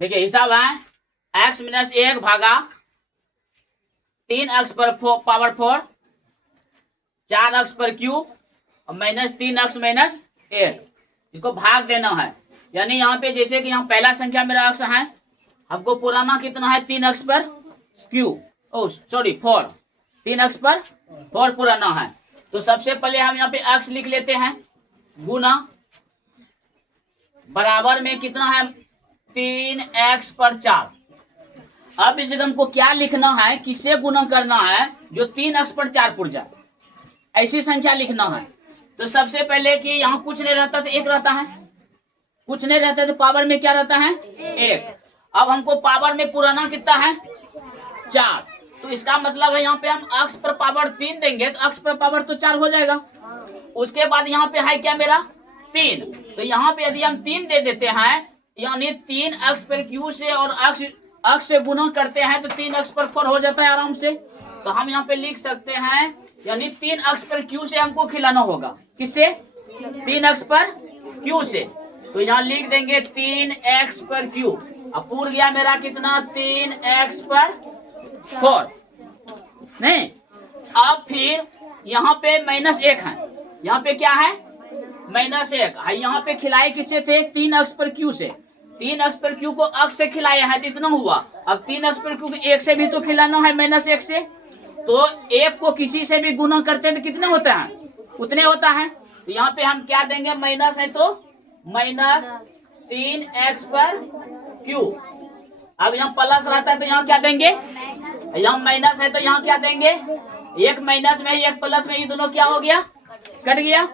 देखिए हिसाब है x माइनस 1 भागा 3x पर पावर 4, 4x पर क्यूब और माइनस 3x माइनस 1, इसको भाग देना है। यानी यहाँ पे जैसे कि यहाँ पहला संख्या मेरा x है, हमको पुराना कितना है 3x पर क्यूब, ओ सॉरी 4, 3x पर 4 पुराना है। तो सबसे पहले हम यहाँ पे x लिख लेते हैं, गुना बराबर में कितना है 3x पर 4। अब इस जगह हमको क्या लिखना है, किससे गुना करना है जो 3x पर 4 पुर जाए, ऐसी संख्या लिखना है। तो सबसे पहले कि यहाँ कुछ नहीं रहता तो 1 रहता है, कुछ नहीं रहता तो पावर में क्या रहता है 1। अब हमको पावर में पुराना कितना है 4, तो इसका मतलब है यहाँ पे हम x पर पावर 3 देंगे तो x पर पावर तो 4 हो जाएगा। उसके बाद यहाँ पे है क्या मेरा 3, तो यहाँ पे यदि हम 3 दे देते हैं यानी 3x पर क्यू से और x से गुना करते हैं तो 3x पर 4 हो जाता है आराम से। तो हम यहाँ पे लिख सकते हैं यानी 3x पर क्यू से हमको खिलाना होगा, किससे 3x पर क्यू से। तो यहाँ लिख देंगे 3x पर क्यू। अब पूर गया मेरा कितना 3x पर 4 नहीं। अब फिर यहाँ पे -1 है, यहाँ पे क्या है -1 है, यहाँ पे खिलाए किससे थे 3x पर क्यू से। 3x पर क्यू को x से खिलाया है तो इतना हुआ। अब 3x पर क्यू को 1 से भी तो खिलाना है -1 से, तो 1 को किसी से भी गुना करते हैं तो कितने होता है उतने होता है। तो यहाँ पे हम क्या देंगे माइनस है तो -3x पर क्यू। अब यहाँ प्लस रहता है तो यहाँ क्या देंगे, यहाँ माइनस है तो यहाँ क्या देंगे, एक माइनस में एक प्लस में, ये दोनों क्या हो गया कट गया।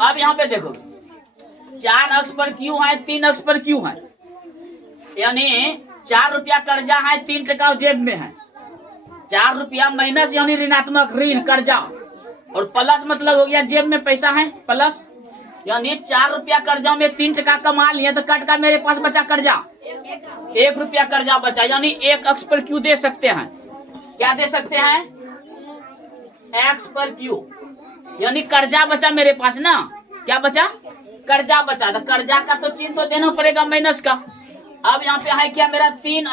अब यहाँ पे देखो 4x पर क्यू है 3x पर क्यू है, यानी 4 रुपया कर्जा है 3 टका जेब में है। 4 रुपया माइनस यानी ऋणात्मक ऋण कर्जा, और प्लस मतलब हो गया जेब में पैसा है प्लस, यानी 4 रुपया कर्जा में 3 टका कमा लिए तो कट का मेरे पास बचा कर्जा 1 रुपया कर्जा बचा, यानी 1x पर क्यू दे सकते हैं। क्या दे सकते हैं x पर क्यू, यानी कर्जा बचा मेरे पास ना, क्या बचा कर्जा बचा। तो कर्जा का तो चिन्ह तो देना पड़ेगा माइनस का। अब यहाँ पे है क्या मेरा 3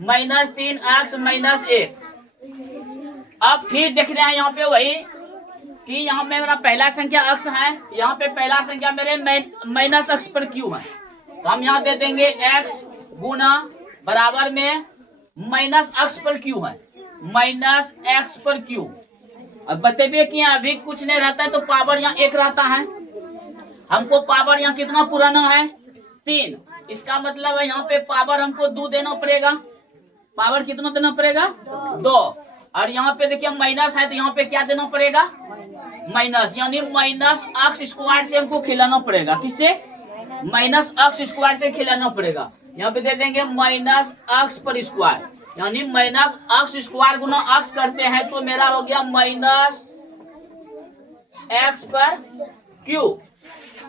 -3x -1। अब फिर देख रहे हैं यहाँ पे वही कि यहाँ पे मेरा पहला संख्या x है, यहाँ पे पहला संख्या मेरे -x पर क्यू है, तो हम यहाँ दे देंगे x गुना बराबर में -x पर क्यू है, -x पर क्यू। अब बतेबे कि अभी कुछ नहीं रहता है तो पावर यहाँ 1 रहता है, हमको पावर यहाँ कितना पुराना है 3, इसका मतलब है यहाँ पे पावर हमको 2 देना पड़ेगा। पावर कितना देना पड़ेगा 2, और यहाँ पे देखिए माइनस है तो यहाँ पे क्या देना पड़ेगा माइनस, यानी -x² से हमको खिलाना पड़ेगा, किससे -x² से खिलाना पड़ेगा। यहाँ पे दे देंगे -x पर स्क्वायर, यानी -x² गुना x करते हैं तो मेरा हो गया -x पर क्यू।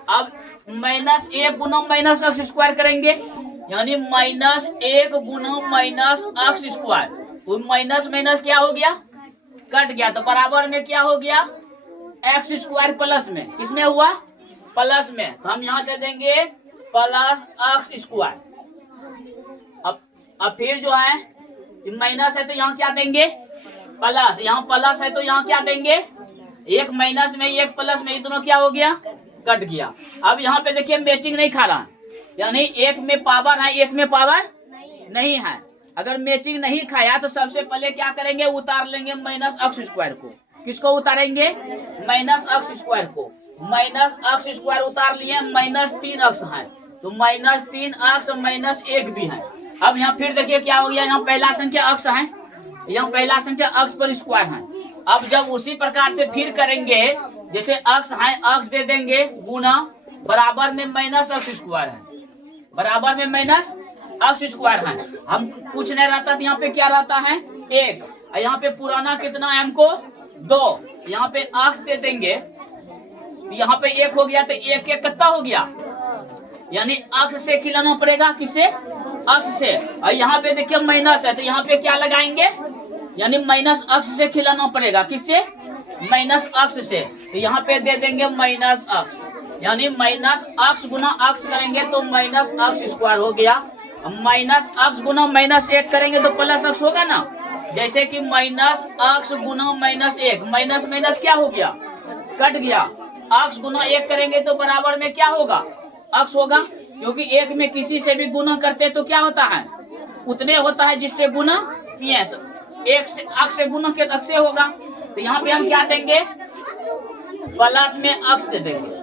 अब -1 गुना -x² करेंगे, यानी -1 गुना -x², तो माइनस माइनस क्या हो गया कट गया, तो बराबर में क्या हो गया x² प्लस में, किसमें हुआ प्लस में, तो हम यहाँ दे देंगे +x²। अब फिर जो है माइनस है तो यहाँ क्या देंगे प्लस, यहाँ प्लस है तो यहाँ क्या देंगे, एक माइनस में एक प्लस में, ये दोनों क्या हो गया कट गया। अब यहाँ पे देखिए मैचिंग नहीं खा रहा, यानी एक में पावर है एक में पावर नहीं है। अगर मैचिंग नहीं खाया तो सबसे पहले क्या करेंगे उतार लेंगे -x² को, किसको उतारेंगे -x² को, -x² उतार लिए -3x है तो -3x -1 भी है। अब यहाँ फिर देखिए क्या हो गया, यहाँ पहला संख्या x है, यहाँ पहला संख्या x पर स्क्वायर है। अब जब उसी प्रकार से फिर करेंगे जैसे x है x दे देंगे गुना बराबर में -x² है, बराबर में -x² है। हम कुछ नहीं रहता तो यहाँ पे क्या रहता है 1, यहाँ पे पुराना कितना है हमको 2, यहाँ पे x दे देंगे तो यहाँ पे 1 हो गया तो 1 कितना हो गया, यानी x से खिलाना पड़ेगा, किससे x से। और यहाँ पे देखिए माइनस है तो यहाँ पे क्या लगाएंगे, यानी -x से खिलाना पड़ेगा, किससे -x से, तो यहाँ पे दे देंगे -x, यानी माइनस अक्स गुना अक्स करेंगे तो माइनस अक्स स्क्वायर हो गया। माइनस अक्स गुना माइनस 1 करेंगे तो प्लस अक्स होगा ना। जैसे कि माइनस अक्स गुना माइनस 1, माइनस माइनस क्या हो गया, कट गया। अक्स गुना 1 करेंगे तो बराबर में क्या होगा, अक्स होगा, क्योंकि 1 में किसी से भी गुना करते तो क्या होता है, उतने होता है जिससे गुना किए। तो 1 से अक्स से गुना किया तो अक्स होगा। तो यहाँ पे हम क्या देंगे, प्लस में अक्स दे देंगे।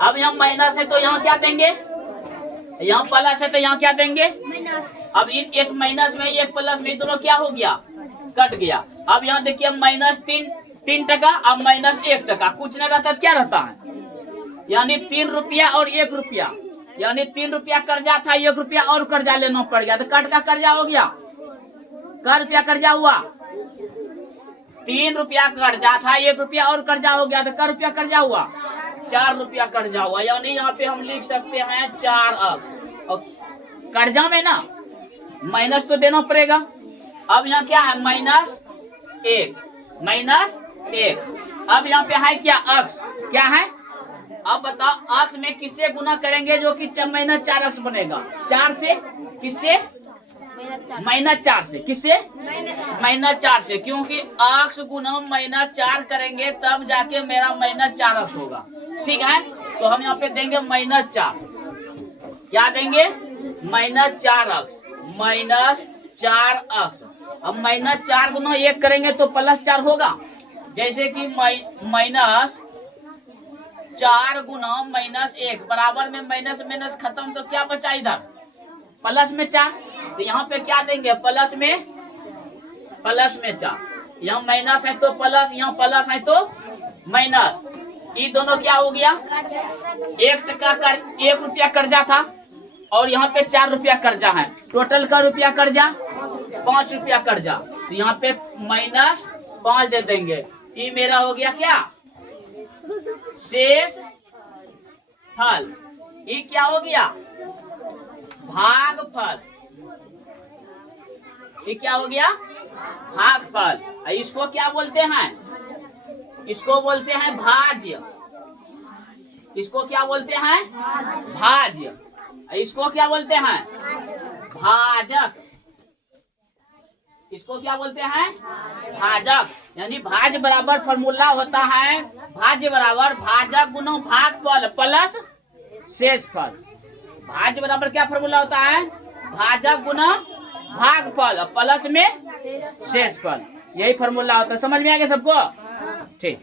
अब यहाँ माइनस है तो यहाँ क्या देंगे, यहाँ प्लस है तो यहाँ क्या देंगे। अब एक माइनस में एक प्लस में दोनों क्या हो गया, कट गया। अब यहाँ देखिए माइनस 3 टका, अब माइनस 1 टका, कुछ नहीं रहता क्या रहता है, यानी 3 रुपया और 1 रुपया, यानी 3 रुपया कर्जा था, 1 रुपया और कर्जा लेना पड़ गया, तो कट का कर्जा हो गया। क रुपया कर्जा हुआ, 3 रुपया कर्जा था, 1 रुपया और कर्जा हो गया, तो क रुपया कर्जा हुआ, 4 रुपया कर्जा हुआ। यानी यहाँ पे हम लिख सकते हैं 4 अक्स। और कर्जा में ना माइनस तो देना पड़ेगा। अब यहाँ क्या है, -1, -1। अब यहाँ पे है क्या, अक्स, क्या है। अब बताओ अक्स में किससे गुना करेंगे जो कि -4 अक्स बनेगा, 4 से, किससे, -4 से, किससे, -4 से, क्योंकि अक्स गुना -4 करेंगे तब जाके मेरा -4 अक्स होगा। ठीक है, तो हम यहाँ पे देंगे -4, क्या देंगे, -4 अक्स, -4 अक्स। अब -4 गुना 1 करेंगे तो +4 होगा। जैसे कि -4 गुना -1 बराबर में माइनस माइनस खत्म, तो क्या बचा इधर, प्लस में 4। तो यहाँ पे क्या देंगे, प्लस में 4। यहाँ माइनस है तो प्लस, यहाँ प्लस है तो माइनस, ये दोनों क्या हो गया, 1 टका कर 1 रुपया कर्जा था और यहाँ पे 4 रुपया कर्जा है, टोटल का रुपया कर्जा 5 रुपया कर्जा। तो यहाँ पे -5 दे देंगे। ये मेरा हो गया क्या, शेष फल। ये क्या हो गया, भागफल। ये क्या हो गया, भागफल। इसको क्या बोलते हैं, इसको बोलते हैं भाज्य। इसको क्या बोलते हैं, भाज्य। इसको क्या बोलते हैं, भाजक। इसको क्या बोलते हैं, भाजक। यानी भाज्य बराबर फॉर्मूला होता है, भाज्य बराबर भाजक गुना भागफल प्लस शेषफल। भाज्य बराबर क्या फॉर्मूला होता है, भाजक गुना भागफल प्लस में शेषफल, यही फॉर्मूला होता है। समझ में आ गया सबको, ठीक।